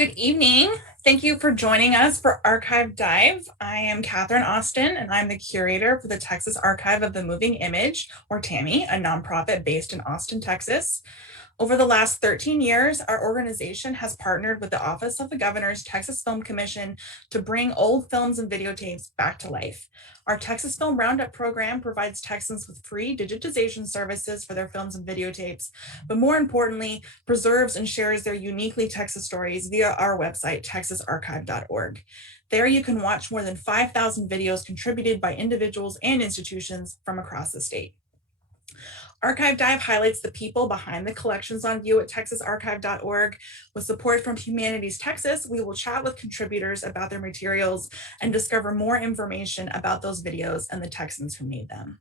Good evening. Thank you for joining us for Archive Dive. I am Catherine Austin, and I'm the curator for the Texas Archive of the Moving Image, or TAMI, a nonprofit based in Austin, Texas. Over the last 13 years, our organization has partnered with the Office of the Governor's Texas Film Commission to bring old films and videotapes back to life. Our Texas Film Roundup program provides Texans with free digitization services for their films and videotapes, but more importantly, preserves and shares their uniquely Texas stories via our website, texasarchive.org. There you can watch more than 5,000 videos contributed by individuals and institutions from across the state. Archive Dive highlights the people behind the collections on view at texasarchive.org. With support from Humanities Texas, we will chat with contributors about their materials and discover more information about those videos and the Texans who made them.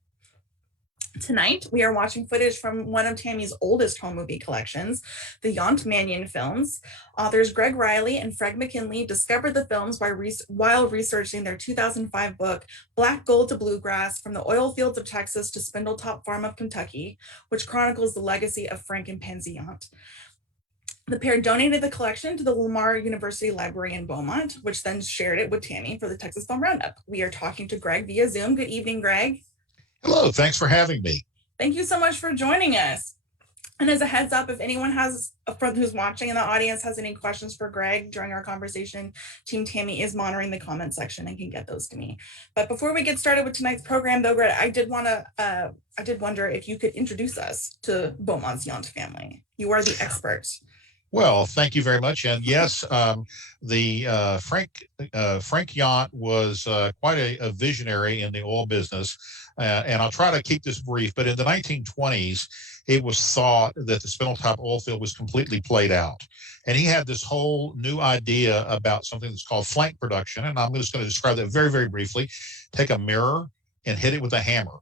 Tonight, we are watching footage from one of TAMI's oldest home movie collections, the Yount-Manion Films. Authors Greg Riley and Fred McKinley discovered the films while researching their 2005 book, Black Gold to Bluegrass, From the Oil Fields of Texas to Spindletop Farm of Kentucky, which chronicles the legacy of Frank and Pansy Yount. The pair donated the collection to the Lamar University Library in Beaumont, which then shared it with TAMI for the Texas Film Roundup. We are talking to Greg via Zoom. Good evening, Greg. Hello, thanks for having me. Thank you so much for joining us. And as a heads up, if anyone has a friend who's watching in the audience has any questions for Greg during our conversation, Team TAMI is monitoring the comment section and can get those to me. But before we get started with tonight's program, though, Greg, I did wonder if you could introduce us to Beaumont's Yount family. You are the expert. Well, thank you very much. And yes, Frank Yount was quite a visionary in the oil business. And I'll try to keep this brief, but in the 1920s, it was thought that the Spindletop oil field was completely played out. And he had this whole new idea about something that's called flank production. And I'm just going to describe that very, very briefly. Take a mirror and hit it with a hammer.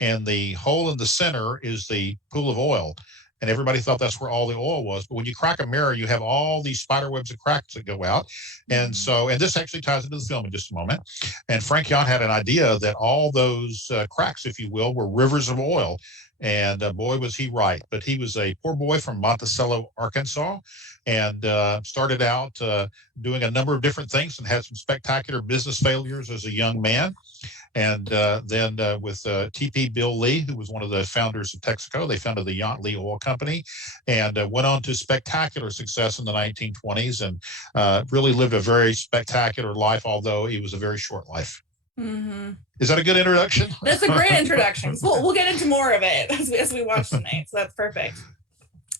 And the hole in the center is the pool of oil. And everybody thought that's where all the oil was. But when you crack a mirror, you have all these spider webs of cracks that go out. And this actually ties into the film in just a moment. And Frank Yount had an idea that all those cracks, if you will, were rivers of oil. And boy, was he right. But he was a poor boy from Monticello, Arkansas, and started out doing a number of different things and had some spectacular business failures as a young man. And then with T.P. Bill Lee, who was one of the founders of Texaco, they founded the Yount Lee Oil Company and went on to spectacular success in the 1920s and really lived a very spectacular life, although it was a very short life. Mm-hmm. Is that a good introduction? That's a great introduction. So we'll get into more of it as we watch tonight. So that's perfect.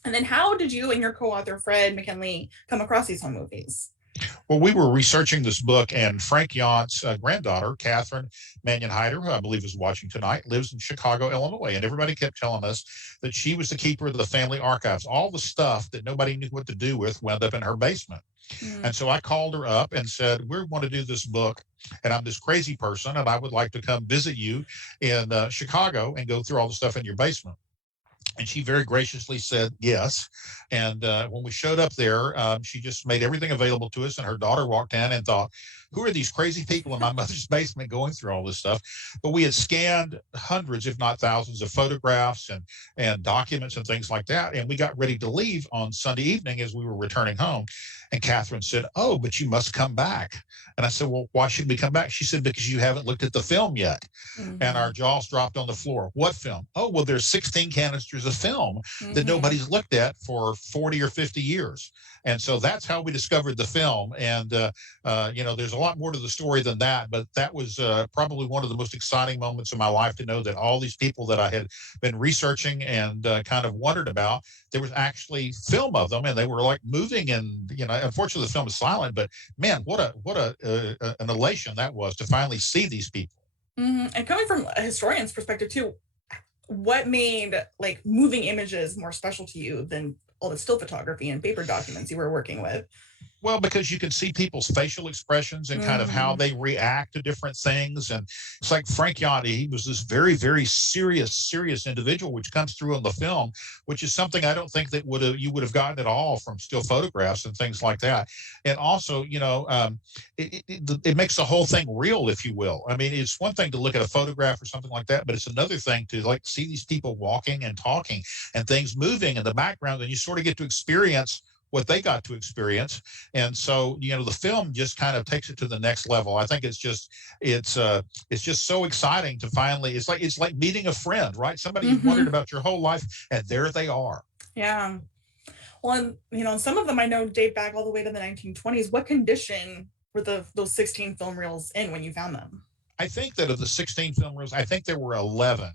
And then how did you and your co-author, Fred McKinley, come across these home movies? Well, we were researching this book, and Frank Yount's granddaughter, Catherine Manion Hyder, who I believe is watching tonight, lives in Chicago, Illinois. And everybody kept telling us that she was the keeper of the family archives. All the stuff that nobody knew what to do with wound up in her basement. And so I called her up and said, we want to do this book, and I'm this crazy person, and I would like to come visit you in Chicago and go through all the stuff in your basement. And she very graciously said yes. And when we showed up there, she just made everything available to us. And her daughter walked in and thought, who are these crazy people in my mother's basement going through all this stuff? But we had scanned hundreds, if not thousands, of photographs and documents and things like that. And we got ready to leave on Sunday evening as we were returning home. And Catherine said, oh, but you must come back. And I said, well, why should we come back? She said, because you haven't looked at the film yet. Mm-hmm. And our jaws dropped on the floor. What film? Oh, well, there's 16 canisters of film that nobody's looked at for 40 or 50 years. And so that's how we discovered the film. And, there's a lot more to the story than that. But that was probably one of the most exciting moments of my life to know that all these people that I had been researching and kind of wondered about, there was actually film of them, and they were like moving. And, unfortunately, the film is silent. But, man, what an elation that was to finally see these people. Mm-hmm. And coming from a historian's perspective, too, what made moving images more special to you than all the still photography and paper documents you were working with? Well, because you can see people's facial expressions and kind of how they react to different things. And it's like Frank Yount, he was this very, very serious individual, which comes through on the film, which is something I don't think that you would have gotten at all from still photographs and things like that. And also, it makes the whole thing real, if you will. I mean, it's one thing to look at a photograph or something like that, but it's another thing to see these people walking and talking and things moving in the background, and you sort of get to experience what they got to experience. And so, the film just kind of takes it to the next level. I think it's just so exciting to finally, it's like meeting a friend, right? Somebody you've wondered about your whole life, and there they are. Yeah. Well, and some of them I know date back all the way to the 1920s. What condition were those 16 film reels in when you found them? I think that of the 16 film reels, I think there were 11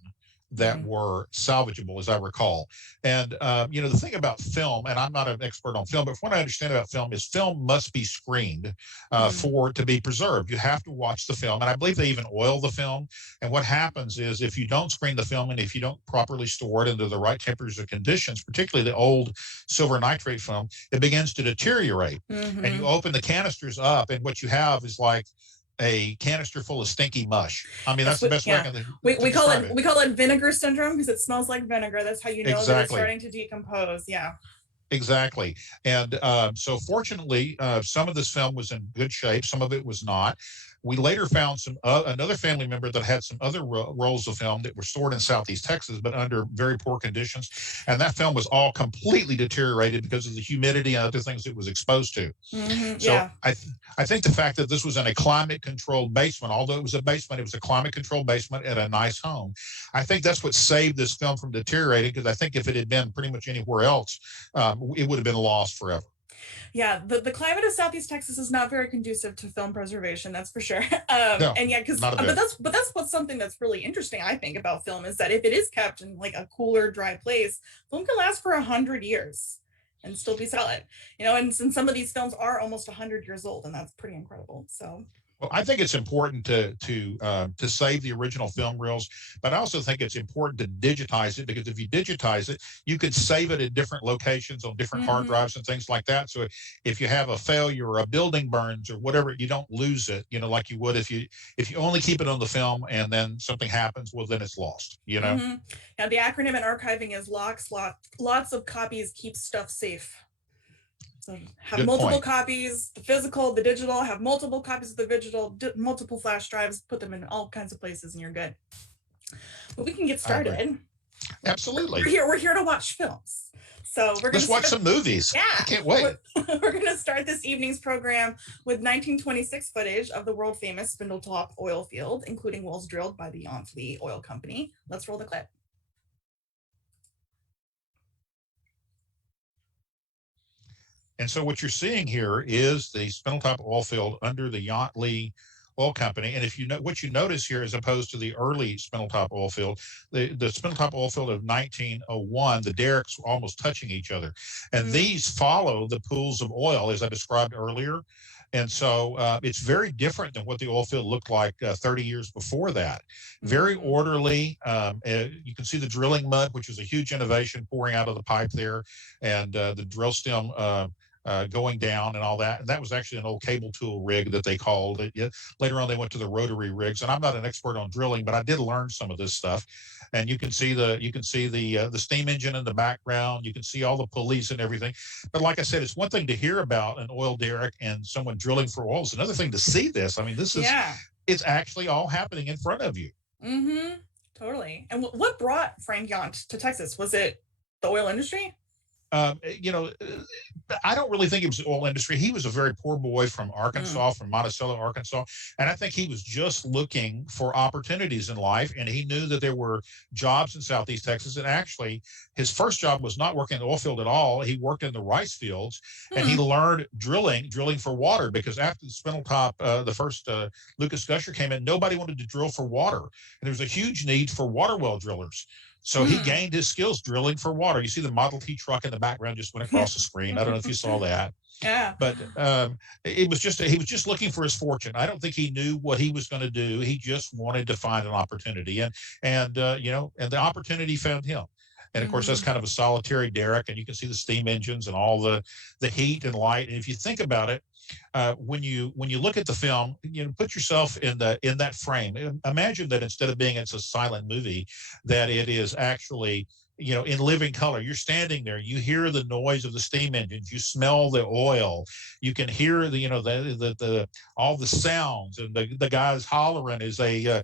that Mm, were salvageable, as I recall. And, the thing about film, and I'm not an expert on film, but from what I understand about film is film must be screened mm, for it to be preserved. You have to watch the film. And I believe they even oil the film. And what happens is if you don't screen the film and if you don't properly store it under the right temperatures and conditions, particularly the old silver nitrate film, it begins to deteriorate. And you hmm open the canisters up, and what you have is like a canister full of stinky mush. I mean, Yes, that's the best way I yeah. can to We call describe it it. Vinegar Syndrome because it smells like vinegar. That's how you know that it's Exactly. starting to decompose. Yeah. Exactly. And so, fortunately, some of this film was in good shape, some of it was not. We later found another family member that had some other rolls of film that were stored in Southeast Texas, but under very poor conditions. And that film was all completely deteriorated because of the humidity and other things it was exposed to. So Yeah. I think the fact that this was in a climate controlled basement, although it was a basement, it was a climate controlled basement at a nice home. I think that's what saved this film from deteriorating, because I think if it had been pretty much anywhere else, it would have been lost forever. Yeah. The climate of Southeast Texas is not very conducive to film preservation. That's for sure. No, And yeah, because not a bit. but that's what's something that's really interesting, I think, about film is that if it is kept in like a cooler, dry place, film can last for 100 years and still be solid. And since some of these films are almost 100 years old, and that's pretty incredible. So Well, I think it's important to save the original film reels, but I also think it's important to digitize it, because if you digitize it, you could save it at different locations on different hard hmm drives and things like that. So if you have a failure or a building burns or whatever, you don't lose it, like you would if you only keep it on the film and then something happens, well, then it's lost. hmm Yeah, the acronym in archiving is lots of copies keep stuff safe. So have Good multiple point. copies, the physical, the digital, have multiple copies of the digital, multiple flash drives, put them in all kinds of places, and you're good. But we can get I agree. started. Absolutely. We're here to watch films. So we're gonna Let's watch start. some movies. I Yeah, can't wait. we're gonna start this evening's program with 1926 footage of the world famous Spindletop oil field, including wells drilled by the Yount Oil Company. Let's roll the clip. And so what you're seeing here is the Spindletop oil field under the Yount Oil Company. And if you know what you notice here, as opposed to the early Spindletop oil field, the Spindletop oil field of 1901, the derricks were almost touching each other. And these follow the pools of oil, as I described earlier. And so it's very different than what the oil field looked like 30 years before that. Very orderly. You can see the drilling mud, which is a huge innovation, pouring out of the pipe there, and the drill stem going down and all that. And that was actually an old cable tool rig that they called it. Yeah. Later on, they went to the rotary rigs. And I'm not an expert on drilling, but I did learn some of this stuff. And you can see the steam engine in the background. You can see all the pulleys and everything. But like I said, it's one thing to hear about an oil derrick and someone drilling for oil. It's another thing to see this. I mean, Yeah. it's actually all happening in front of you. Totally. And what brought Frank Yount to Texas? Was it the oil industry? um, you know, I don't really think it was the oil industry. He was a very poor boy from Arkansas, from Monticello, Arkansas. And I think he was just looking for opportunities in life. And he knew that there were jobs in Southeast Texas. And actually, his first job was not working in the oil field at all. He worked in the rice fields, and he learned drilling for water, because after the Spindletop, the first Lucas Gusher came in, nobody wanted to drill for water. And there was a huge need for water well drillers. So he gained his skills drilling for water. You see the Model T truck in the background just went across the screen. I don't know if you saw that. Yeah. But he was just looking for his fortune. I don't think he knew what he was going to do. He just wanted to find an opportunity, and the opportunity found him. And of course, that's kind of a solitary derrick, and you can see the steam engines and all the heat and light. And if you think about it, when you look at the film, put yourself in that frame. Imagine that instead of being it's a silent movie, that it is actually in living color. You're standing there, you hear the noise of the steam engines, you smell the oil, you can hear the all the sounds, and the guys hollering as they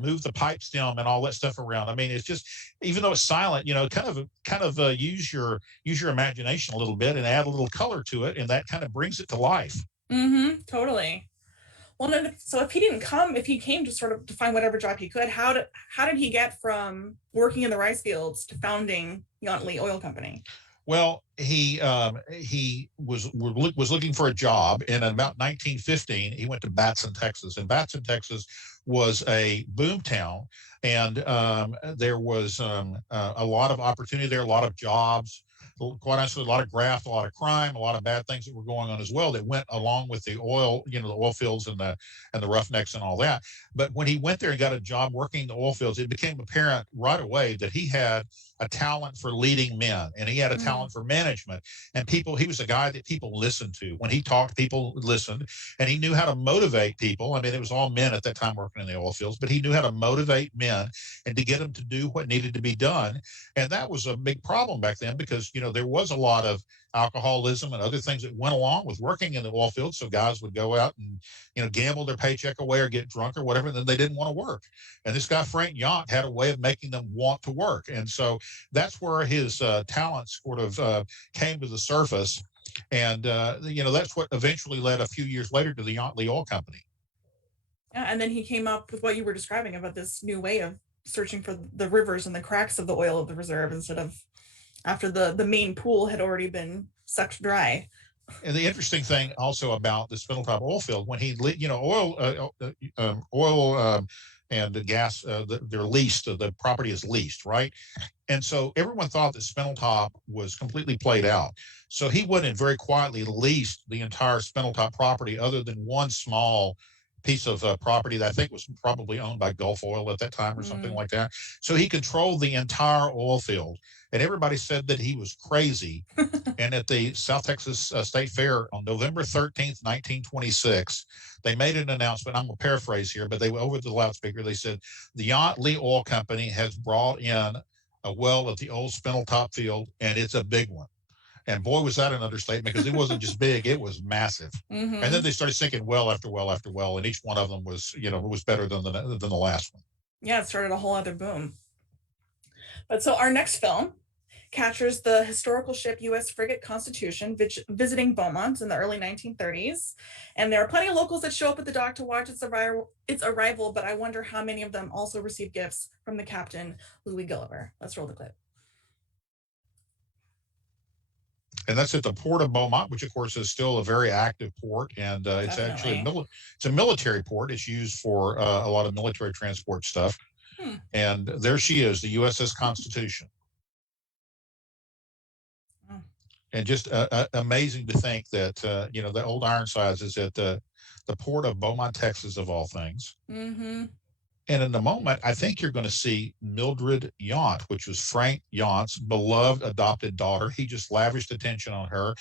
move the pipe stem and all that stuff around. I mean, it's just, even though it's silent, kind of use your imagination a little bit and add a little color to it, and that kind of brings it to life. Totally. Well, so if he came to sort of to find whatever job he could, how did he get from working in the rice fields to founding Yount Oil Company? Well, he was looking for a job, and in about 1915, he went to Batson, Texas, and Batson, Texas was a boom town, and there was a lot of opportunity there, a lot of jobs. Quite honestly, a lot of graft, a lot of crime, a lot of bad things that were going on as well that went along with the oil, the oil fields and the roughnecks and all that. But when he went there and got a job working in the oil fields, it became apparent right away that he had a talent for leading men, and he had a talent for management, and people. He was a guy that people listened to. When he talked, people listened, and he knew how to motivate people. I mean, it was all men at that time working in the oil fields, but he knew how to motivate men and to get them to do what needed to be done. And that was a big problem back then, because there was a lot of alcoholism and other things that went along with working in the oil fields. So guys would go out and gamble their paycheck away or get drunk or whatever, and then they didn't want to work. And this guy Frank Yount had a way of making them want to work, and so that's where his talents sort of came to the surface. And that's what eventually led a few years later to the Yount Oil Company. Yeah, and then he came up with what you were describing about this new way of searching for the rivers and the cracks of the oil of the reserve, instead of after the main pool had already been sucked dry. And the interesting thing also about the Spindletop oil field, when he, oil and the gas, they're leased. The property is leased, right? And so everyone thought that Spindletop was completely played out. So he went and very quietly leased the entire Spindletop property, other than one small piece of property that I think was probably owned by Gulf Oil at that time or something like that. So he controlled the entire oil field, and everybody said that he was crazy. And at the South Texas State Fair on November 13th, 1926, they made an announcement. I'm going to paraphrase here, but they were over the loudspeaker. They said, the Yount Oil Company has brought in a well at the old Spindletop field, and it's a big one. And boy, was that an understatement, because it wasn't just big, it was massive. And then they started sinking well after well after well, and each one of them was, was better than the last one. Yeah, it started a whole other boom. But so our next film captures the historical ship U.S. frigate Constitution visiting Beaumont in the early 1930s. And there are plenty of locals that show up at the dock to watch its arrival, but I wonder how many of them also receive gifts from the captain, Louis Gulliver. Let's roll the clip. And that's at the port of Beaumont, which of course is still a very active port, and it's actually it's a military port. It's used for a lot of military transport stuff. And there she is, the USS Constitution. And just amazing to think that the old Ironsides is at the port of Beaumont, Texas, of all things. And in a moment, I think you're going to see Mildred Yount, which was Frank Yount's beloved adopted daughter. He just lavished attention on her.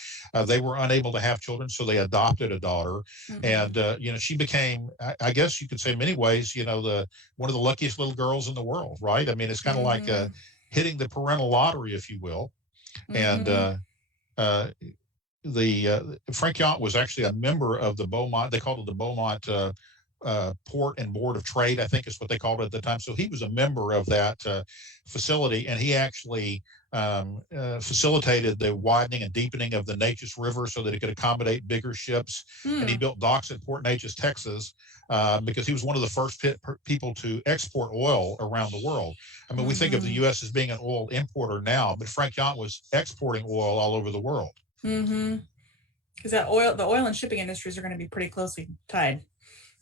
They were unable to have children, so they adopted a daughter. And, she became, I guess you could say in many ways, one of the luckiest little girls in the world, right? I mean, it's kind of like hitting the parental lottery, if you will. And Frank Yount was actually a member of the Beaumont, they called it the Beaumont Port and Board of Trade, I think is what they called it at the time. So he was a member of that facility, and he actually facilitated the widening and deepening of the Neches River so that it could accommodate bigger ships. And he built docks at Port Neches, Texas, because he was one of the first people to export oil around the world. I mean, we think of the U.S. as being an oil importer now, but Frank Yount was exporting oil all over the world. Because the oil and shipping industries are going to be pretty closely tied.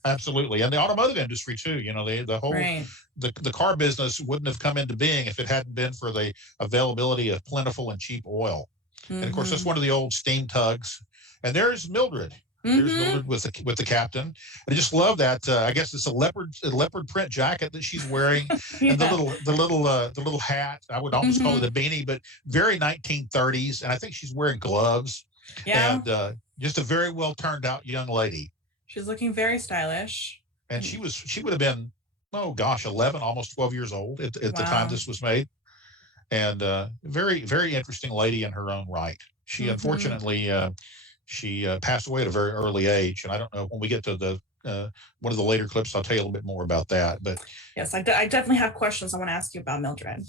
Absolutely. And the automotive industry too, the whole, the car business wouldn't have come into being if it hadn't been for the availability of plentiful and cheap oil. And of course, that's one of the old steam tugs. And there's Mildred. There's Mildred with the captain. I just love that. I guess it's a leopard print jacket that she's wearing, and the little hat. I would almost call it a beanie, but very 1930s. And I think she's wearing gloves. And just a very well turned out young lady. She's looking very stylish. And she would have been, 11, almost 12 years old at the time this was made. and very, very interesting lady in her own right. She Mm-hmm. unfortunately she passed away at a very early age, and I don't know when we get to the one of the later clips. I'll tell you a little bit more about that. But Yes, I definitely have questions I want to ask you about Mildred.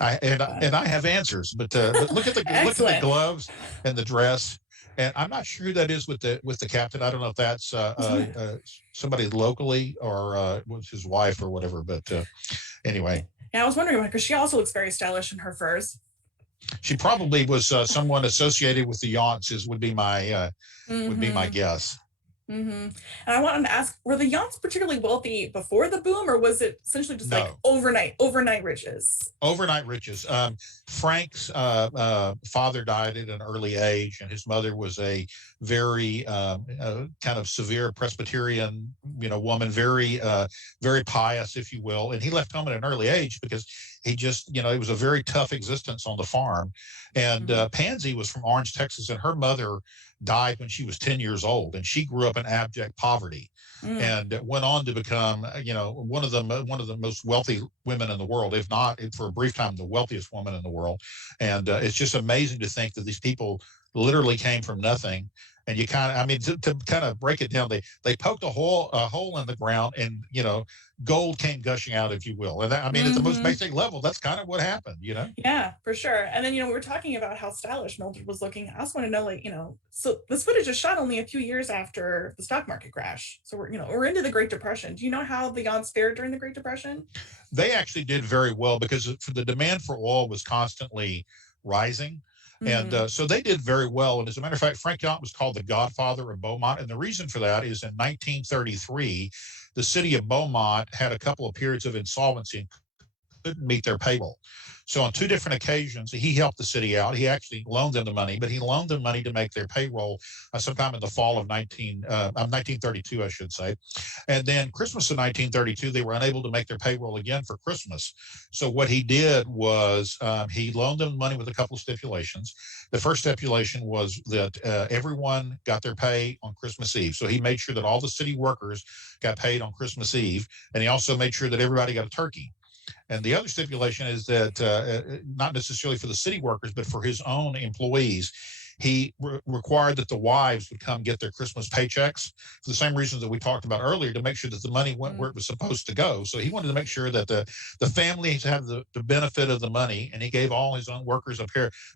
and I have answers. But look at the Excellent. gloves and the dress. And I'm not sure who that is with the captain. I don't know if that's somebody locally or was his wife or whatever. But anyway, Yeah, I was wondering because she also looks very stylish in her furs. she probably was someone associated with the Younts. Would be my Mm-hmm. guess. Mm-hmm. And I wanted to ask, were the Younts particularly wealthy before the boom, or was it essentially just like No, overnight riches? overnight riches. Frank's father died at an early age, and his mother was a very kind of severe Presbyterian, woman, very very pious, if you will. And he left home at an early age because he just, it was a very tough existence on the farm. And Mm-hmm. Pansy was from Orange, Texas, and her mother died when she was 10 years old, and she grew up in abject poverty Mm. and went on to become, one of the most wealthy women in the world, if not for a brief time, the wealthiest woman in the world. And it's just amazing to think that these people literally came from nothing. And you kind of, I mean, to kind of break it down, they poked a hole in the ground, and gold came gushing out, if you will. And that, I mean, at the most Mm-hmm. basic level, that's kind of what happened. Yeah, for sure. And then, we were talking about how stylish Mildred was looking. I also want to know, like, so this footage is shot only a few years after the stock market crash. So we're into the Great Depression. Do you know how the Younts fared during the Great Depression? They actually did very well because for the demand for oil was constantly rising. And Mm-hmm. so they did very well. And as a matter of fact, Frank Yount was called the Godfather of Beaumont. And the reason for that is in 1933, the city of Beaumont had a couple of periods of insolvency and couldn't meet their payroll. So on two different occasions, he helped the city out. He actually loaned them the money, but he loaned them money to make their payroll sometime in the fall of 1932, I should say. And then Christmas of 1932, they were unable to make their payroll again for Christmas. So what he did was he loaned them money with a couple of stipulations. The first stipulation was that everyone got their pay on Christmas Eve. So he made sure that all the city workers got paid on Christmas Eve. And he also made sure that everybody got a turkey. And the other stipulation is that not necessarily for the city workers, but for his own employees, he required that the wives would come get their Christmas paychecks for the same reasons that we talked about earlier, to make sure that the money went where it was supposed to go. So he wanted to make sure that the families had the benefit of the money, and he gave all his own workers a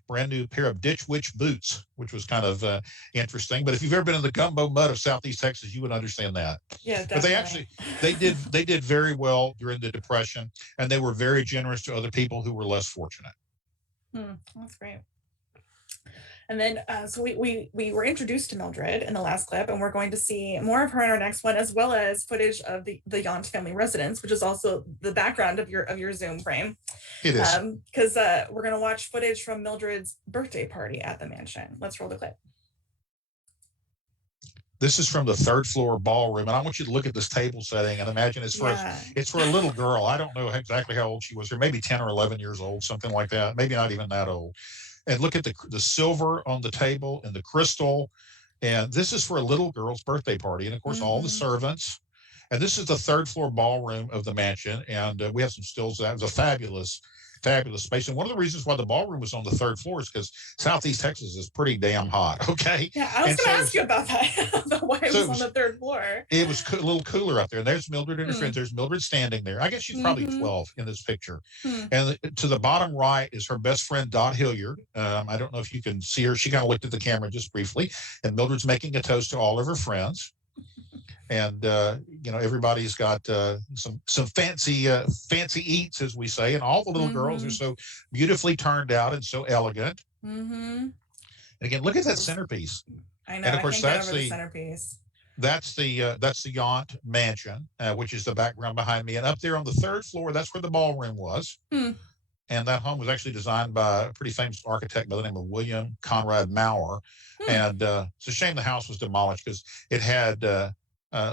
brand new pair of Ditch Witch boots, which was kind of interesting. But if you've ever been in the gumbo mud of Southeast Texas, you would understand that. Yeah, But definitely. they did very well during the Depression, and they were very generous to other people who were less fortunate. That's great. And then, so we were introduced to Mildred in the last clip, and we're going to see more of her in our next one, as well as footage of the Yount family residence, which is also the background of your Zoom frame. It is. Because we're going to watch footage from Mildred's birthday party at the mansion. Let's roll the clip. This is from the third floor ballroom, and I want you to look at this table setting and imagine Yeah. it's for a little girl. I don't know exactly how old she was, or maybe 10 or 11 years old, something like that. Maybe not even that old. And look at the silver on the table and the crystal. And this is for a little girl's birthday party. And of course, all the servants. And this is the third floor ballroom of the mansion. And we have some stills. That was a fabulous space. And one of the reasons why the ballroom was on the third floor is because Southeast Texas is pretty damn hot. Okay. Yeah, I was going to ask you about that, about why it So was on the third floor. it was a little cooler up there. And there's Mildred and her friends. There's Mildred standing there. I guess she's probably Mm-hmm. 12 in this picture. Hmm. And to the bottom right is her best friend, Dot Hilliard. I don't know if you can see her. She kind of looked at the camera just briefly. And Mildred's making a toast to all of her friends. And everybody's got some fancy eats, as we say, and all the little girls are so beautifully turned out and so elegant. And again, look at that centerpiece. I know. And of course, I can't get over the centerpiece. That's the Yount mansion, which is the background behind me. And up there on the third floor, that's where the ballroom was. And that home was actually designed by a pretty famous architect by the name of William Conrad Maurer. And it's a shame the house was demolished because it had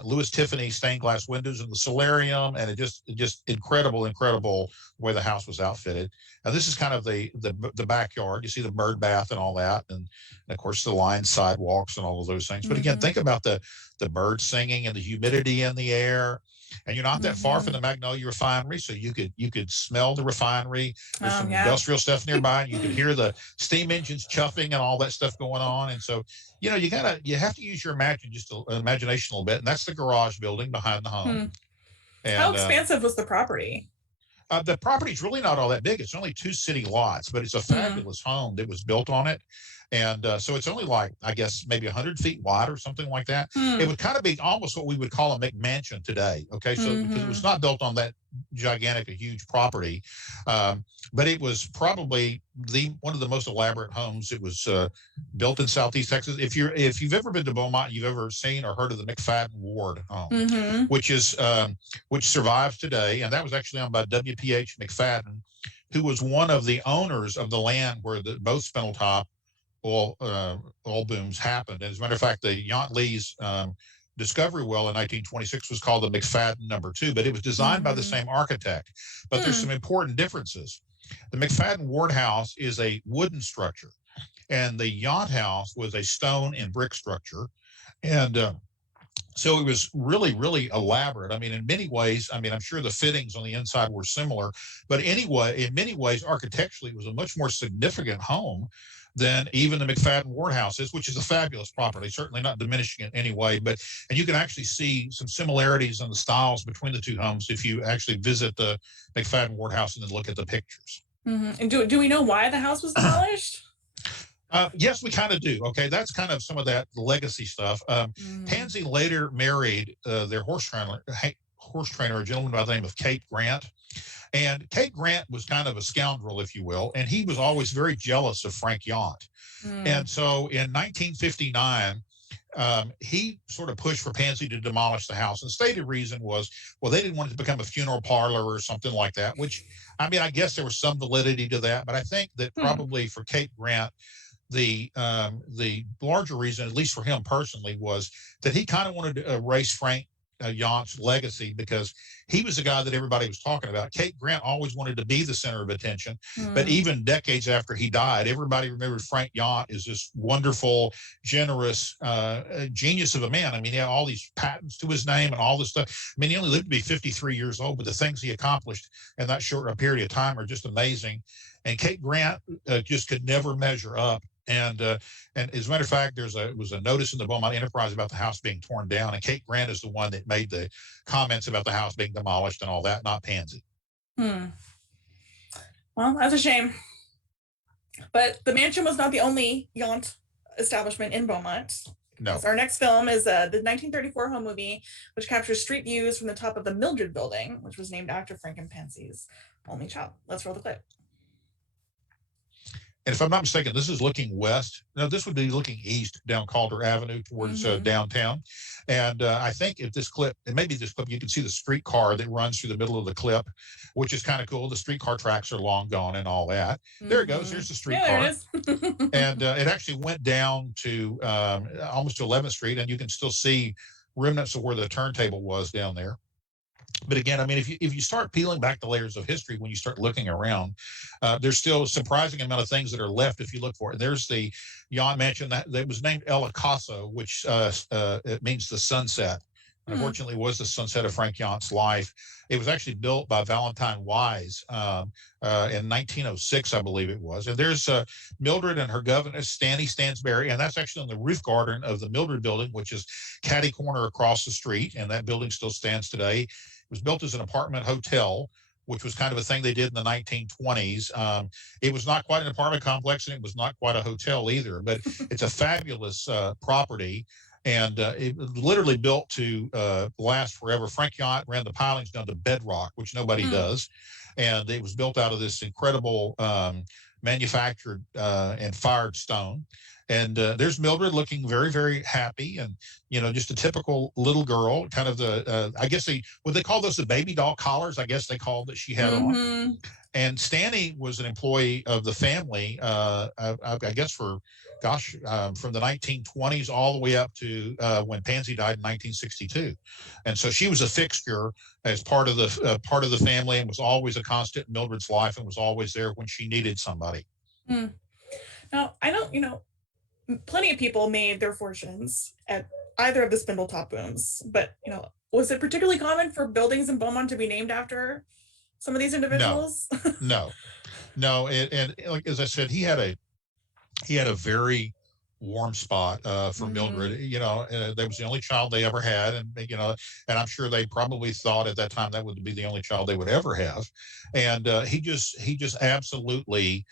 Louis Tiffany stained glass windows in the solarium, and it just incredible the way the house was outfitted. Now this is kind of the backyard. You see the bird bath and all that, and of course the lined sidewalks and all of those things. But again, think about the birds singing and the humidity in the air. and you're not that far from the Magnolia Refinery, so you could smell the refinery. There's some Yeah. industrial stuff nearby, and you could hear the steam engines chuffing and all that stuff going on. And so, you have to use your imagination a little bit, and that's the garage building behind the home. And how expansive was the property? The property's really not all that big. It's only 2 city lots, but it's a fabulous home that was built on it. And so it's only like, I guess, maybe 100 feet wide or something like that. It would kind of be almost what we would call a McMansion today. Okay. So because it was not built on that gigantic, a huge property, but it was probably one of the most elaborate homes. It was built in Southeast Texas. If you've ever been to Beaumont, you've ever seen or heard of the McFadden Ward home, which survives today. And that was actually owned by W.P.H. McFadden, who was one of the owners of the land where both Spindletop oil booms happened. And as a matter of fact, the Yount-Lee's discovery well in 1926 was called the McFadden number 2, but it was designed by the same architect. But there's some important differences. The McFadden Ward house is a wooden structure, and the Yount house was a stone and brick structure. And so it was really, really elaborate. I mean, in many ways, I'm sure the fittings on the inside were similar, but anyway, in many ways, architecturally, it was a much more significant home than even the McFadden Ward house is, which is a fabulous property, certainly not diminishing it in any way. And you can actually see some similarities in the styles between the 2 homes if you actually visit the McFadden Ward house and then look at the pictures. And do we know why the house was demolished? Yes, we kind of do. Okay, that's kind of some of that legacy stuff. Pansy later married their horse trainer, a gentleman by the name of Kate Grant. And Kate Grant was kind of a scoundrel, if you will, and he was always very jealous of Frank Yount. And so in 1959, he sort of pushed for Pansy to demolish the house. And the stated reason was, well, they didn't want it to become a funeral parlor or something like that, which, I guess there was some validity to that. But I think that probably for Kate Grant, the larger reason, at least for him personally, was that he kind of wanted to erase Frank Yount's legacy because he was the guy that everybody was talking about. Kate Grant always wanted to be the center of attention, but even decades after he died, everybody remembered Frank Yount as this wonderful, generous genius of a man. He had all these patents to his name and all this stuff. He only lived to be 53 years old, but the things he accomplished in that short period of time are just amazing. And Kate Grant just could never measure up. And as a matter of fact, there was a notice in the Beaumont Enterprise about the house being torn down, and Kate Grant is the one that made the comments about the house being demolished and all that, not Pansy. Well, that's a shame. But the mansion was not the only Yount establishment in Beaumont. No. Our next film is the 1934 home movie, which captures street views from the top of the Mildred building, which was named after Frank and Pansy's only child. Let's roll the clip. And if I'm not mistaken, this is looking west. No, this would be looking east down Calder Avenue towards downtown. And I think if this clip, and maybe this clip, you can see the streetcar that runs through the middle of the clip, which is kind of cool. The streetcar tracks are long gone and all that. There it goes. Here's the streetcar. Yeah, there it is. And it actually went down to almost to 11th Street, and you can still see remnants of where the turntable was down there. But again, if you start peeling back the layers of history, when you start looking around, there's still a surprising amount of things that are left if you look for it. There's the Yount mansion that was named El Ocaso, which it means the sunset. Unfortunately, it was the sunset of Frank Yount's life. It was actually built by Valentine Wise in 1906, I believe it was. And there's Mildred and her governess, Stanny Stansberry, and that's actually on the roof garden of the Mildred building, which is catty corner across the street, and that building still stands today. It was built as an apartment hotel, which was kind of a thing they did in the 1920s. It was not quite an apartment complex, and it was not quite a hotel either, but it's a fabulous property. And it literally built to last forever. Frank Yount ran the pilings down to bedrock, which nobody does. And it was built out of this incredible manufactured and fired stone. And there's Mildred looking very, very happy, and just a typical little girl. Kind of I guess would they call those the baby doll collars? I guess they called that she had on. And Stanny was an employee of the family. I guess from the 1920s all the way up to when Pansy died in 1962. And so she was a fixture as part of the family, and was always a constant in Mildred's life, and was always there when she needed somebody. Now, I don't, plenty of people made their fortunes at either of the Spindletop booms. But, was it particularly common for buildings in Beaumont to be named after some of these No, individuals? no, no. And like as I said, he had a very warm spot for Mm-hmm. Mildred. That was the only child they ever had, and and I'm sure they probably thought at that time that would be the only child they would ever have. And he just absolutely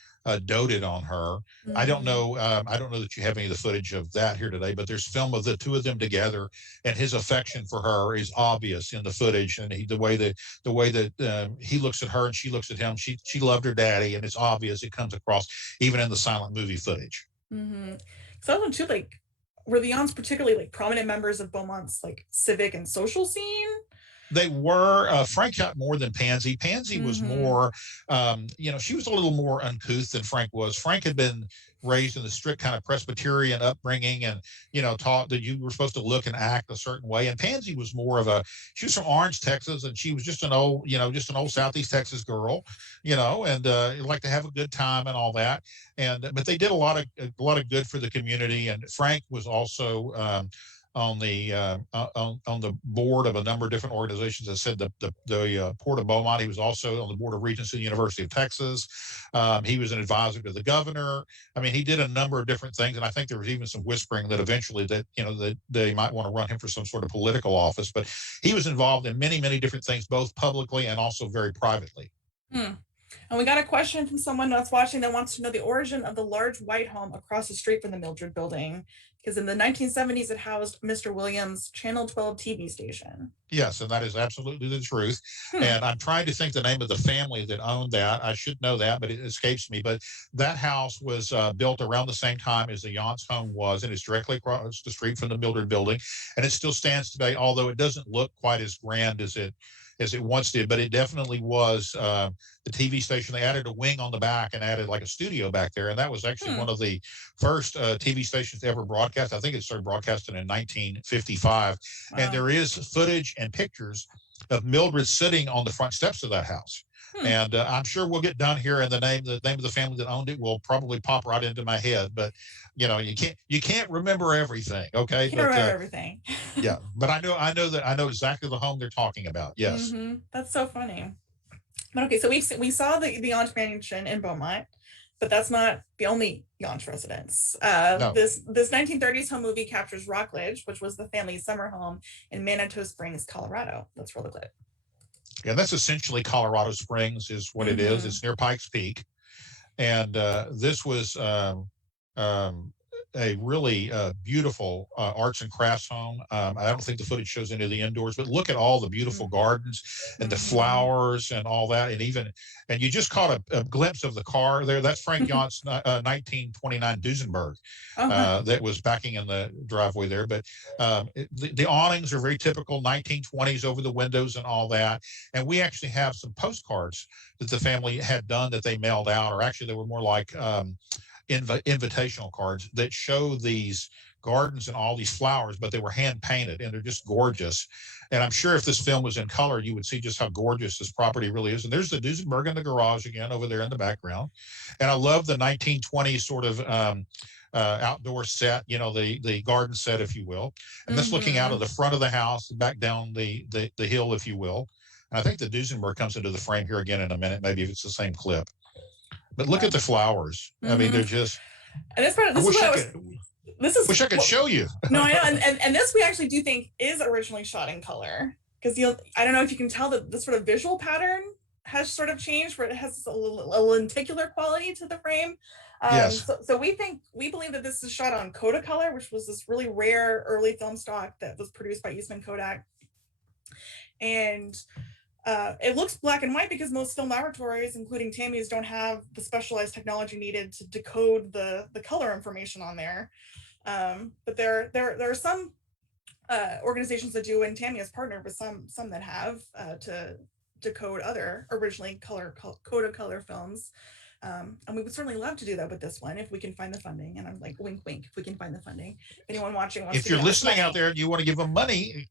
doted on her. Mm-hmm. I don't know that you have any of the footage of that here today, but there's film of the two of them together, and his affection for her is obvious in the footage, and the way that he looks at her and she looks at him. She loved her daddy, and it's obvious. It comes across even in the silent movie footage. Mm-hmm. So also too, like, were the Younts particularly like prominent members of Beaumont's like civic and social scene? They were Frank got more than Pansy. Pansy was Mm-hmm. more, she was a little more uncouth than Frank was. Frank had been raised in the strict kind of Presbyterian upbringing, and taught that you were supposed to look and act a certain way. And Pansy was more of she was from Orange, Texas, and she was just an old Southeast Texas girl, and liked to have a good time and all that. And but they did a lot of good for the community. And Frank was also on the board of a number of different organizations. I said the Port of Beaumont. He was also on the board of Regents of the University of Texas. He was an advisor to the governor. I mean, he did a number of different things, and I think there was even some whispering that eventually that they might want to run him for some sort of political office. But he was involved in many, many different things, both publicly and also very privately. Hmm. And we got a question from someone that's watching that wants to know the origin of the large white home across the street from the Mildred building, because in the 1970s it housed Mr. Williams' Channel 12 TV station. Yes, and that is absolutely the truth. Hmm. And I'm trying to think the name of the family that owned that. I should know that, but it escapes me. But that house was built around the same time as the Yount's home was, and it's directly across the street from the Mildred building. And it still stands today, although it doesn't look quite as grand as it once did. But it definitely was the TV station. They added a wing on the back and added like a studio back there, and that was actually Hmm. one of the first TV stations to ever broadcast. I think it started broadcasting in 1955, and Wow. there is footage and pictures of Mildred sitting on the front steps of that house. Hmm. And I'm sure we'll get done here, and the name of the family that owned it will probably pop right into my head. But you can't remember everything, okay? Can't But remember everything. yeah, but I know exactly the home they're talking about. Yes. That's so funny. But okay, so we saw the Yount mansion in Beaumont, but that's not the only Yount residence. No. This 1930s home movie captures Rockledge, which was the family's summer home in Manitou Springs, Colorado. Let's roll the clip. Yeah, that's essentially Colorado Springs is what it is. Mm-hmm. It's near Pikes Peak, and this was um, a really beautiful arts and crafts home. I don't think the footage shows any of the indoors, but look at all the beautiful gardens and the Mm-hmm. flowers and all that, and you just caught a glimpse of the car there. That's Frank Yount's 1929 Duesenberg Oh, wow. that was backing in the driveway there. But the awnings are very typical 1920s over the windows and all that. And we actually have some postcards that the family had done that they mailed out, or actually they were more like invitational cards that show these gardens and all these flowers, but they were hand painted and they're just gorgeous. And I'm sure if this film was in color, you would see just how gorgeous this property really is. And there's the Duesenberg in the garage again over there in the background. And I love the 1920s sort of outdoor set, the garden set, if you will. And that's looking out Mm-hmm. of the front of the house, back down the hill, if you will. And I think the Duesenberg comes into the frame here again in a minute, maybe if it's the same clip. But look Wow. at the flowers. I mean, Mm-hmm. they're just. And I this is wish what I I was. could. This is Wish I could what. show you. No, I know, and this we actually do think is originally shot in color, because I don't know if you can tell that the sort of visual pattern has sort of changed, where it has a lenticular quality to the frame. Yes. So we believe that this is shot on Kodacolor, which was this really rare early film stock that was produced by Eastman Kodak, and it looks black and white because most film laboratories, including Tammy's, don't have the specialized technology needed to decode the color information on there. But there are some organizations that do, and Tammy has partnered with some that have to decode other originally Kodacolor films. And we would certainly love to do that with this one if we can find the funding. And I'm like, wink, wink, if we can find the funding. If anyone watching wants If to you're give us listening out money, there and you want to give them money,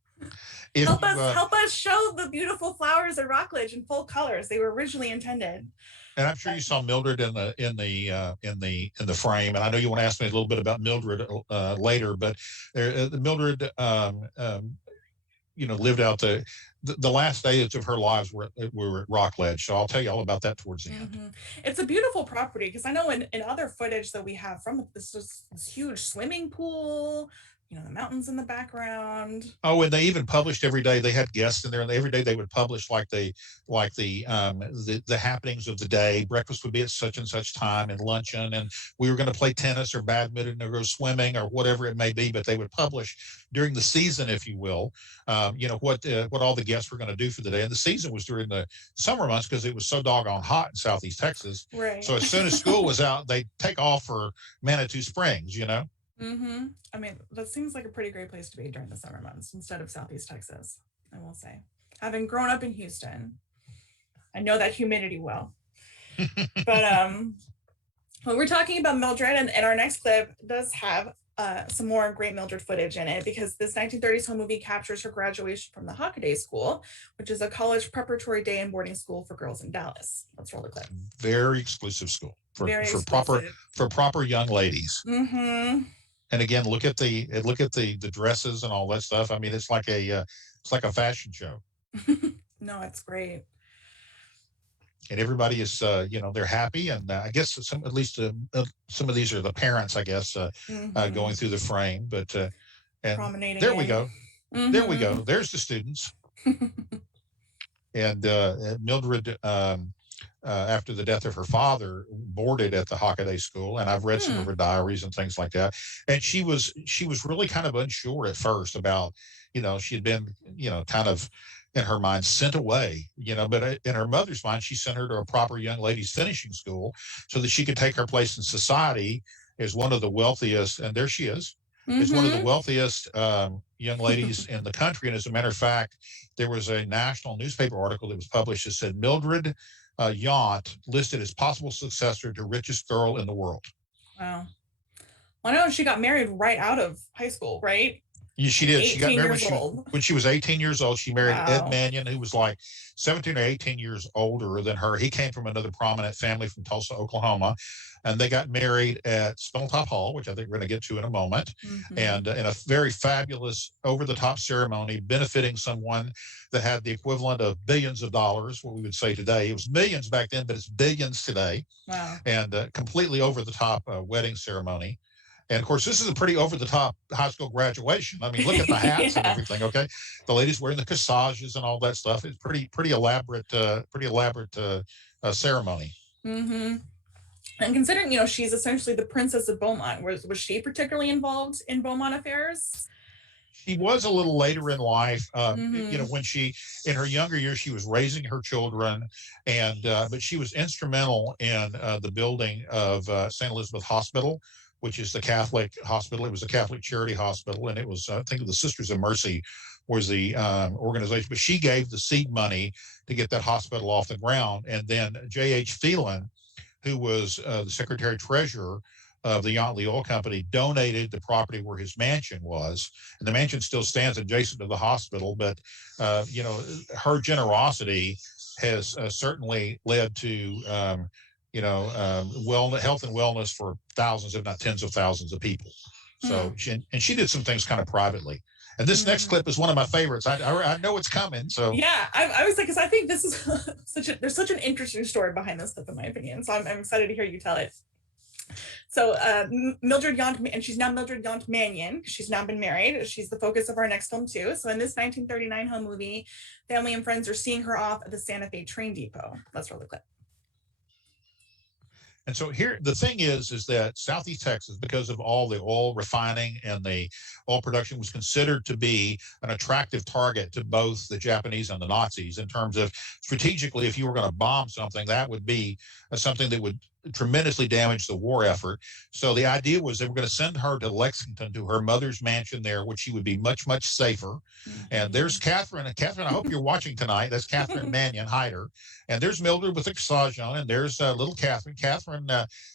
if help you us show the beautiful flowers at Rockledge in full colors they were originally intended. And I'm sure you saw Mildred in the frame. And I know you want to ask me a little bit about Mildred later, but Mildred, lived out the last days of her lives were at Rockledge. So I'll tell you all about that towards the end. It's a beautiful property because I know in other footage that we have from it, this huge swimming pool, the mountains in the background. Oh, and they even published every day. They had guests in there, and every day they would publish the happenings of the day. Breakfast would be at such and such time, and luncheon, and we were going to play tennis or badminton or go swimming or whatever it may be. But they would publish during the season, if you will, what all the guests were going to do for the day. And the season was during the summer months because it was so doggone hot in Southeast Texas. Right. So as soon as school was out, they'd take off for Manitou Springs. I mean, that seems like a pretty great place to be during the summer months instead of Southeast Texas, I will say. Having grown up in Houston, I know that humidity well. But when we're talking about Mildred, and our next clip does have some more great Mildred footage in it, because this 1930s home movie captures her graduation from the Hockaday School, which is a college preparatory day and boarding school for girls in Dallas. Let's roll the clip. Very exclusive school for proper young ladies. And again, look at the dresses and all that stuff. I mean, it's like a fashion show. No, it's great. And everybody is, they're happy. And I guess some of these are the parents, I guess, going through the frame. But and there we go. There we go. There's the students. And Mildred, after the death of her father, boarded at the Hockaday School, and I've read some of her diaries and things like that. And she was really kind of unsure at first about, she had been, kind of in her mind sent away, but in her mother's mind, she sent her to a proper young ladies finishing school so that she could take her place in society as one of the wealthiest. And there she is. Is one of the wealthiest young ladies in the country. And as a matter of fact, there was a national newspaper article that was published that said Mildred Yount listed as possible successor to richest girl in the world. Wow. Well, I know she got married right out of high school, right? Yeah, she did. She got married when she was 18 years old. She married Ed Manion, who was like 17 or 18 years older than her. He came from another prominent family from Tulsa, Oklahoma. And they got married at Spindletop Hall, which I think we're going to get to in a moment, and in a very fabulous, over-the-top ceremony benefiting someone that had the equivalent of billions of dollars, what we would say today. It was millions back then, but it's billions today. Wow. And completely over-the-top wedding ceremony. And of course, this is a pretty over-the-top high school graduation. I mean, look at the hats and everything. Okay, the ladies wearing the corsages and all that stuff. It's pretty elaborate ceremony. And considering, she's essentially the Princess of Beaumont, was she particularly involved in Beaumont affairs? She was a little later in life. When in her younger years, she was raising her children, and but she was instrumental in the building of St. Elizabeth Hospital, which is the Catholic hospital. It was a Catholic charity hospital, and it was, I think, the Sisters of Mercy was the organization. But she gave the seed money to get that hospital off the ground. And then J.H. Phelan, who was the Secretary Treasurer of the Yount Oil Company, donated the property where his mansion was. And the mansion still stands adjacent to the hospital. But, her generosity has certainly led to health and wellness for thousands, if not tens of thousands of people. So, she did some things kind of privately. And this next clip is one of my favorites. I know it's coming. So yeah, I was like, because I think this is there's such an interesting story behind this clip, in my opinion. So I'm excited to hear you tell it. So Mildred Yount, and she's now Mildred Yount-Manion. She's now been married. She's the focus of our next film too. So in this 1939 home movie, family and friends are seeing her off at the Santa Fe train depot. Let's roll the clip. And so here, the thing is that Southeast Texas, because of all the oil refining and the oil production, was considered to be an attractive target to both the Japanese and the Nazis in terms of strategically, if you were going to bomb something, that would be something that would tremendously damage the war effort. So the idea was they were going to send her to Lexington, to her mother's mansion there, which she would be much, much safer. And there's Catherine. And Catherine, I hope you're watching tonight. That's Catherine Manion Hyder. And there's Mildred with the corsage on, and there's little Catherine. Catherine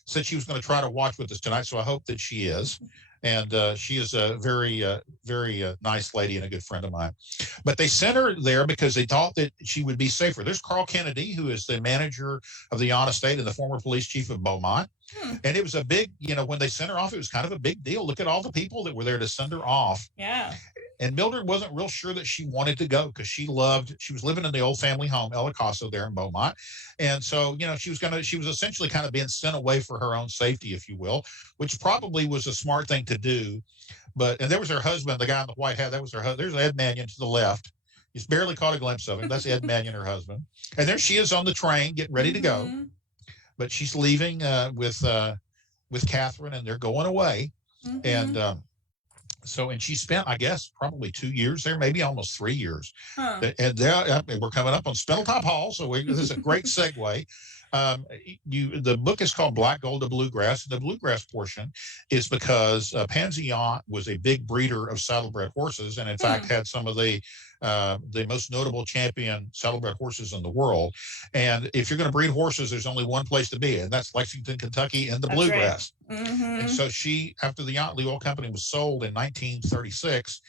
said she was going to try to watch with us tonight, so I hope that she is. And she is a very nice lady and a good friend of mine. But they sent her there because they thought that she would be safer. There's Carl Kennedy, who is the manager of the Yount estate and the former police chief of Beaumont. Hmm. And it was a big, when they sent her off, it was kind of a big deal. Look at all the people that were there to send her off. Yeah. And Mildred wasn't real sure that she wanted to go because she was living in the old family home, El Acaso, there in Beaumont. And so, she was essentially kind of being sent away for her own safety, if you will, which probably was a smart thing to do. And there was her husband, the guy in the white hat. That was her husband. There's Ed Manion to the left. He's barely caught a glimpse of him. That's Ed Manion, her husband. And there she is on the train, getting ready to go. But she's leaving with Catherine, and they're going away. And and she spent, I guess, probably 2 years there, maybe almost 3 years. And we're coming up on Spindletop Hall, so this is a great segue. The book is called Black Gold to Bluegrass. The bluegrass portion is because Pansy Yount was a big breeder of saddlebred horses, and in fact had some of the most notable champion saddlebred horses in the world. And if you're going to breed horses, there's only one place to be, and that's Lexington, Kentucky, in the bluegrass. Right. And so she, after the Yount Oil Company was sold in 1936,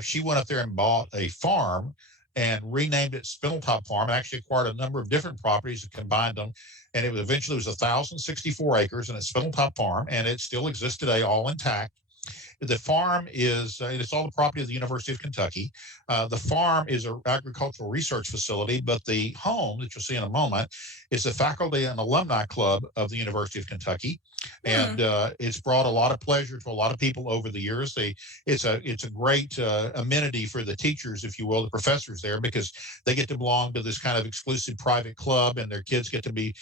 she went up there and bought a farm and renamed it Spindletop Farm, and actually acquired a number of different properties and combined them. And it was eventually 1,064 acres, and it's Spindletop Farm, and it still exists today, all intact. The farm is, it's all the property of the University of Kentucky. The farm is an agricultural research facility, but the home that you'll see in a moment is the faculty and alumni club of the University of Kentucky. And it's brought a lot of pleasure to a lot of people over the years. It's a great amenity for the teachers, if you will, the professors there, because they get to belong to this kind of exclusive private club, and their kids get to be,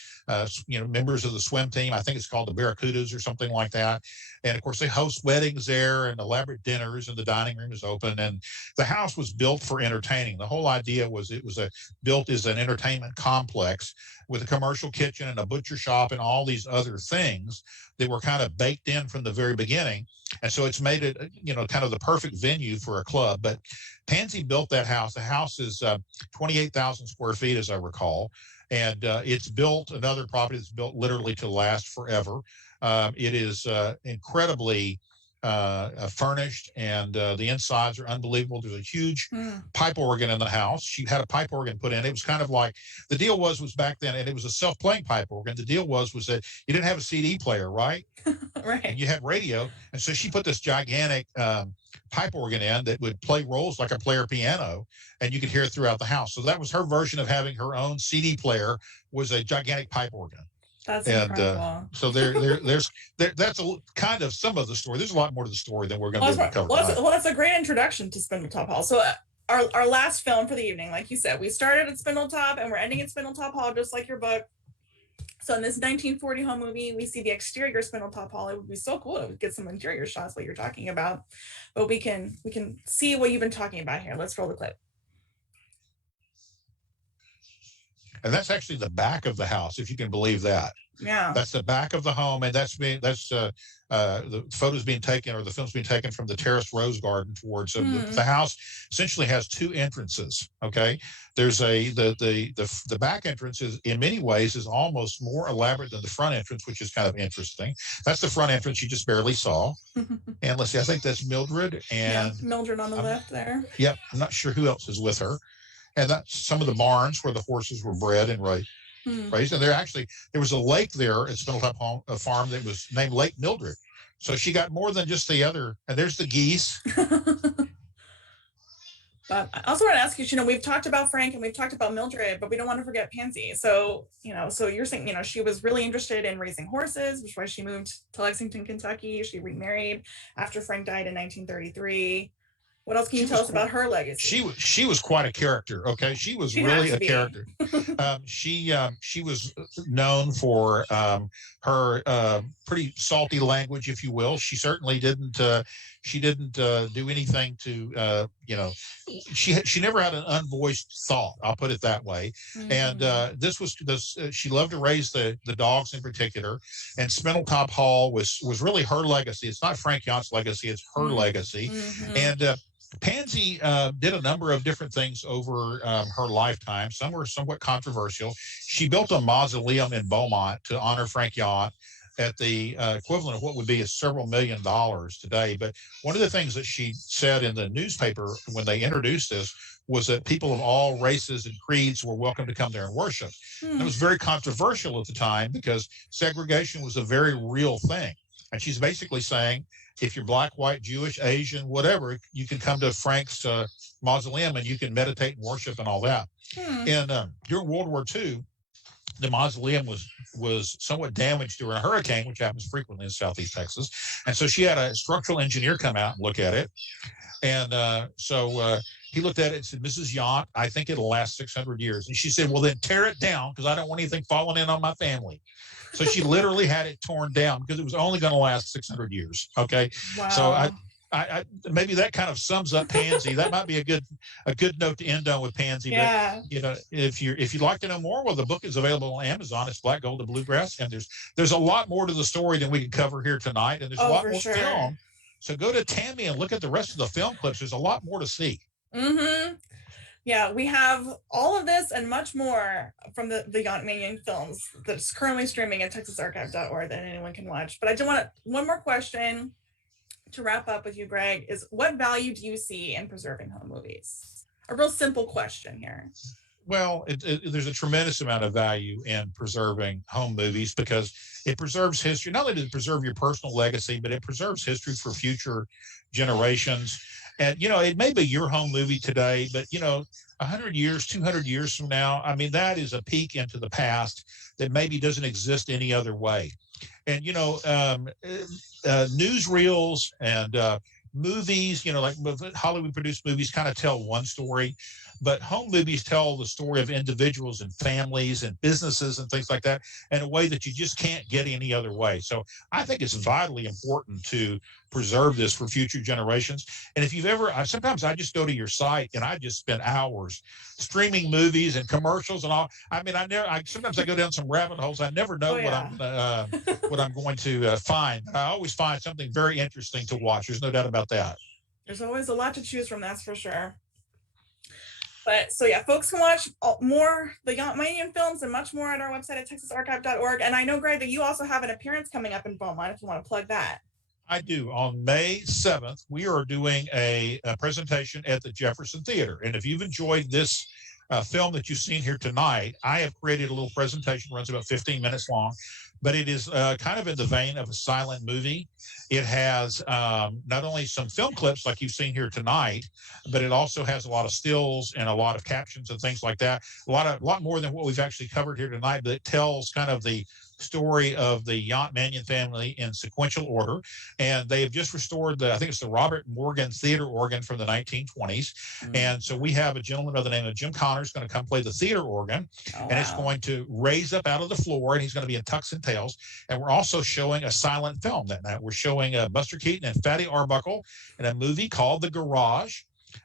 members of the swim team. I think it's called the Barracudas or something like that. And of course, they host weddings there and elaborate dinners, and the dining room is open. And the house was built for entertaining. The whole idea was it was built as an entertainment complex with a commercial kitchen and a butcher shop and all these other things that were kind of baked in from the very beginning. And so it's made it, kind of the perfect venue for a club. But Pansy built that house. The house is 28,000 square feet, as I recall. And it's built, another property that's built literally to last forever. It is incredibly furnished, and the insides are unbelievable. There's a huge pipe organ in the house. She had a pipe organ put in. It was kind of like, the deal was back then, and it was a self-playing pipe organ. The deal was that you didn't have a CD player, right? Right. And you had radio. And so she put this gigantic pipe organ in that would play rolls like a player piano, and you could hear it throughout the house. So that was her version of having her own CD player, was a gigantic pipe organ. That's incredible. So there's that's kind of some of the story. There's a lot more to the story than we're going to cover. Well, that's a great introduction to Spindletop Hall. So our last film for the evening, like you said, we started at Spindletop and we're ending at Spindletop Hall, just like your book. So in this 1940 home movie, we see the exterior Spindletop Hall. It would be so cool to get some interior shots, what you're talking about. But we can see what you've been talking about here. Let's roll the clip. And that's actually the back of the house, if you can believe that. Yeah. That's the back of the home, and that's the photos being taken, or the film's being taken from the terraced rose garden towards the house. Essentially has two entrances. Okay, there's the back entrance is in many ways is almost more elaborate than the front entrance, which is kind of interesting. That's the front entrance you just barely saw. And let's see, I think that's Mildred and Mildred on the left there. Yep, I'm not sure who else is with her. And that's some of the barns where the horses were bred and raised. And there was a lake there at Spindletop Farm that was named Lake Mildred. So she got more than just the other. And there's the geese. But I also want to ask you, we've talked about Frank and we've talked about Mildred, but we don't want to forget Pansy. So, so you're saying, she was really interested in raising horses, which is why she moved to Lexington, Kentucky. She remarried after Frank died in 1933. What else can you tell us about her legacy? She was quite a character. Okay, she was really a character. She was known for her pretty salty language, if you will. She certainly didn't do anything to she never had an unvoiced thought. I'll put it that way. And she loved to raise the dogs in particular. And Spindletop Hall was really her legacy. It's not Frank Yount's legacy; it's her legacy. And Pansy did a number of different things over her lifetime. Some were somewhat controversial. She built a mausoleum in Beaumont to honor Frank Yount. at the equivalent of what would be a several $1 million today. But one of the things that she said in the newspaper when they introduced this was that people of all races and creeds were welcome to come there and worship. And it was very controversial at the time because segregation was a very real thing. And she's basically saying, if you're Black, white, Jewish, Asian, whatever, you can come to Frank's mausoleum and you can meditate and worship and all that. And during World War II, the mausoleum was somewhat damaged during a hurricane, which happens frequently in Southeast Texas. And so she had a structural engineer come out and look at it. And so he looked at it and said, Mrs. Yount, I think it'll last 600 years. And she said, well, then tear it down because I don't want anything falling in on my family. So she literally had it torn down because it was only going to last 600 years. Okay. Wow. So I maybe that kind of sums up Pansy. That might be a good note to end on with Pansy. Yeah. But if you'd like to know more, well, the book is available on Amazon. It's Black Gold to Bluegrass, and there's a lot more to the story than we can cover here tonight, and there's a lot more film. So go to Tammy and look at the rest of the film clips. There's a lot more to see. Yeah, we have all of this and much more from the Yount-Manion Films that's currently streaming at texasarchive.org that anyone can watch. But I do want one more question to wrap up with you, Greg, is what value do you see in preserving home movies? A real simple question here. Well, there's a tremendous amount of value in preserving home movies because it preserves history. Not only does it preserve your personal legacy, but it preserves history for future generations. And, it may be your home movie today, but, 100 years, 200 years from now, I mean, that is a peek into the past that maybe doesn't exist any other way. And, newsreels and movies, like Hollywood produced movies kind of tell one story, but home movies tell the story of individuals and families and businesses and things like that in a way that you just can't get any other way. So I think it's vitally important to preserve this for future generations. And if you've ever, sometimes I just go to your site and I just spend hours streaming movies and commercials and all. I mean, sometimes I go down some rabbit holes. I never know what I'm going to find. I always find something very interesting to watch. There's no doubt about that. There's always a lot to choose from, that's for sure. But so yeah, folks can watch more the Yount-Manion Films and much more at our website at texasarchive.org. And I know, Greg, that you also have an appearance coming up in Beaumont if you want to plug that. I do. On May 7th, we are doing a presentation at the Jefferson Theater. And if you've enjoyed this film that you've seen here tonight, I have created a little presentation, runs about 15 minutes long, but it is kind of in the vein of a silent movie. It has not only some film clips like you've seen here tonight, but it also has a lot of stills and a lot of captions and things like that. A lot more than what we've actually covered here tonight, but it tells kind of the story of the Yount-Manion family in sequential order. And they have just restored I think it's the Robert Morgan theater organ from the 1920s. And so we have a gentleman by the name of Jim Connor's going to come play the theater organ. And it's going to raise up out of the floor, and he's going to be in tux and tails. And we're also showing a silent film that night. We're showing Buster Keaton and Fatty Arbuckle in a movie called The Garage.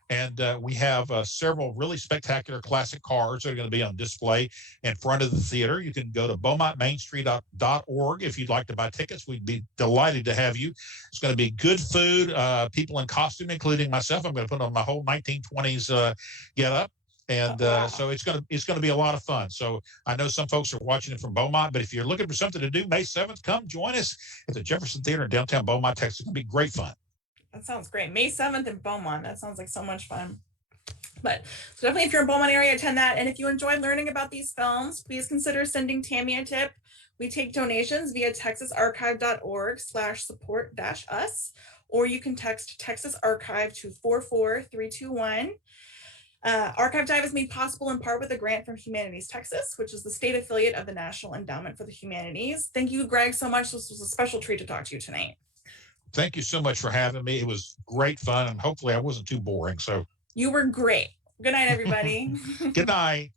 And we have several really spectacular classic cars that are going to be on display in front of the theater. You can go to beaumontmainstreet.org if you'd like to buy tickets. We'd be delighted to have you. It's going to be good food, people in costume, including myself. I'm going to put on my whole 1920s get up. And so it's going to be a lot of fun. So I know some folks are watching it from Beaumont, but if you're looking for something to do, May 7th, come join us at the Jefferson Theater in downtown Beaumont, Texas. It's going to be great fun. That sounds great. May 7th in Beaumont. That sounds like so much fun. But so definitely if you're in Beaumont area, attend that. And if you enjoyed learning about these films, please consider sending Tammy a tip. We take donations via texasarchive.org/support-us, or you can text Texas Archive to 44321. Archive Dive is made possible in part with a grant from Humanities Texas, which is the state affiliate of the National Endowment for the Humanities. Thank you, Greg, so much. This was a special treat to talk to you tonight. Thank you so much for having me. It was great fun, and hopefully I wasn't too boring. So you were great. Good night, everybody. Good night.